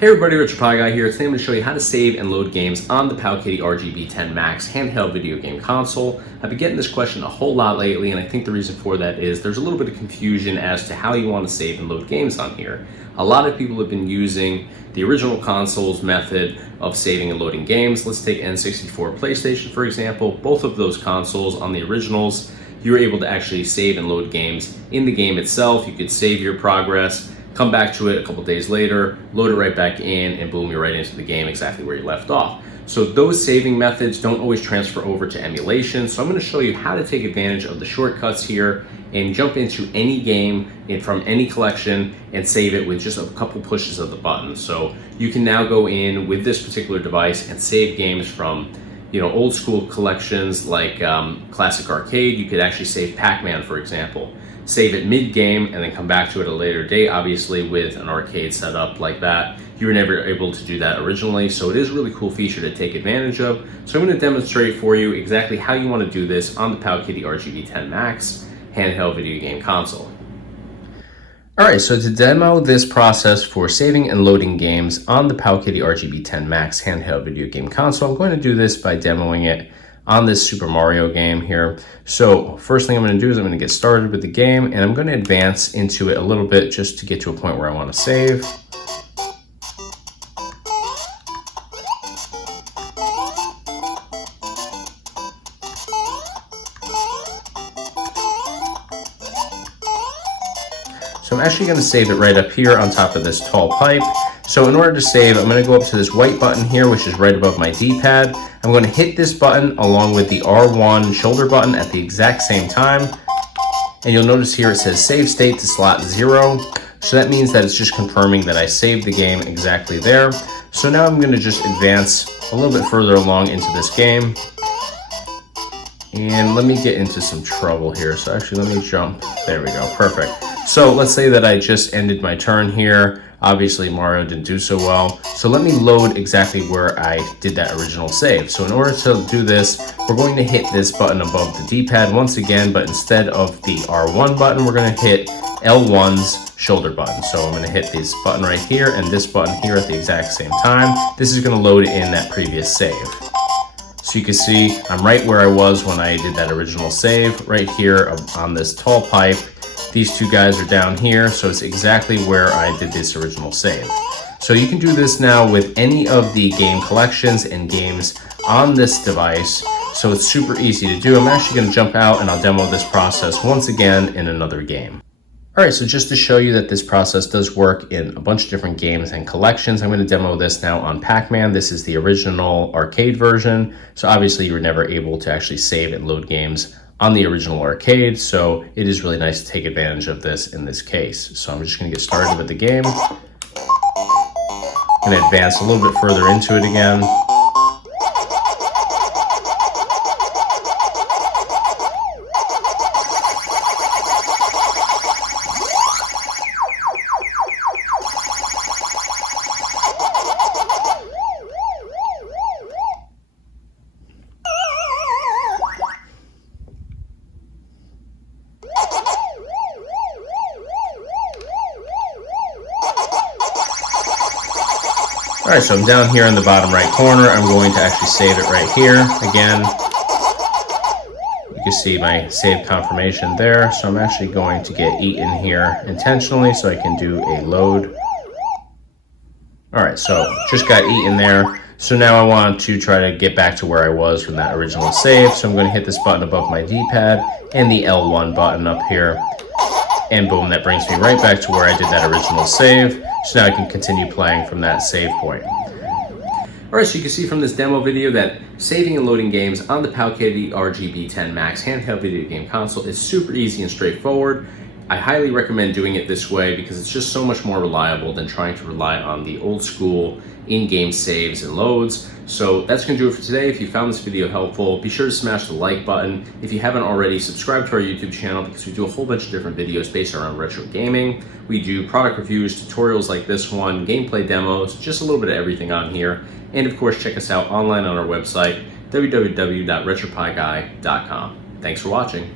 Hey everybody, Retropie Guy here. Today I'm going to show you how to save and load games on the PowKiddy RGB10-MAX Handheld video game console. I've been getting this question a whole lot lately, and I think the reason for that is there's a little bit of confusion as to how you want to save and load games on here. A lot of people have been using the original console's method of saving and loading games. Let's take N64 PlayStation for example. Both of those consoles on the originals, you were able to actually save and load games in the game itself. You could save your progress, come back to it a couple days later, load it right back in, and boom, you're right into the game exactly where you left off. So those saving methods don't always transfer over to emulation. So I'm going to show you how to take advantage of the shortcuts here and jump into any game from any collection and save it with just a couple pushes of the button. So you can now go in with this particular device and save games from old school collections like Classic Arcade. You could actually save Pac-Man, for example. Save it mid-game and then come back to it at a later date. Obviously with an arcade setup like that, you were never able to do that originally, so it is a really cool feature to take advantage of. So I'm going to demonstrate for you exactly how you want to do this on the PowKiddy RGB10-MAX Handheld video game console. Alright, so to demo this process for saving and loading games on the PowKiddy RGB10-MAX Handheld video game console, I'm going to do this by demoing it on this Super Mario game here. So first thing I'm going to do is I'm going to get started with the game, and I'm going to advance into it a little bit just to get to a point where I want to save. So I'm actually going to save it right up here on top of this tall pipe. So in order to save, I'm going to go up to this white button here, which is right above my D-pad. I'm going to hit this button along with the R1 shoulder button at the exact same time. And you'll notice here it says save state to slot 0. So that means that it's just confirming that I saved the game exactly there. So now I'm going to just advance a little bit further along into this game. And let me get into some trouble here. So actually let me jump. There we go. Perfect. So let's say that I just ended my turn here. Obviously Mario didn't do so well. So let me load exactly where I did that original save. So in order to do this, we're going to hit this button above the D-pad once again, but instead of the R1 button, we're going to hit L1's shoulder button. So I'm going to hit this button right here and this button here at the exact same time. This is going to load in that previous save. So you can see I'm right where I was when I did that original save, right here on this tall pipe. These two guys are down here, so it's exactly where I did this original save. So you can do this now with any of the game collections and games on this device, so it's super easy to do. I'm actually going to jump out and I'll demo this process once again in another game. Alright, so just to show you that this process does work in a bunch of different games and collections, I'm going to demo this now on Pac-Man. This is the original arcade version, so obviously you were never able to actually save and load games on the original arcade, so it is really nice to take advantage of this in this case. So I'm just going to get started with the game. I'm going to advance a little bit further into it again. Alright, so I'm down here in the bottom right corner. I'm going to actually save it right here. Again, you can see my save confirmation there. So I'm actually going to get eaten here intentionally so I can do a load. Alright, so just got eaten there. So now I want to try to get back to where I was from that original save. So I'm going to hit this button above my D-pad and the L1 button up here. And boom, that brings me right back to where I did that original save. So now I can continue playing from that save point. Alright, so you can see from this demo video that saving and loading games on the PowKiddy RGB10-MAX Handheld video game console is super easy and straightforward. I highly recommend doing it this way because it's just so much more reliable than trying to rely on the old school in-game saves and loads. So that's going to do it for today. If you found this video helpful, be sure to smash the like button. If you haven't already, subscribe to our YouTube channel because we do a whole bunch of different videos based around retro gaming. We do product reviews, tutorials like this one, gameplay demos, just a little bit of everything on here. And of course, check us out online on our website, www.retropieguy.com. Thanks for watching.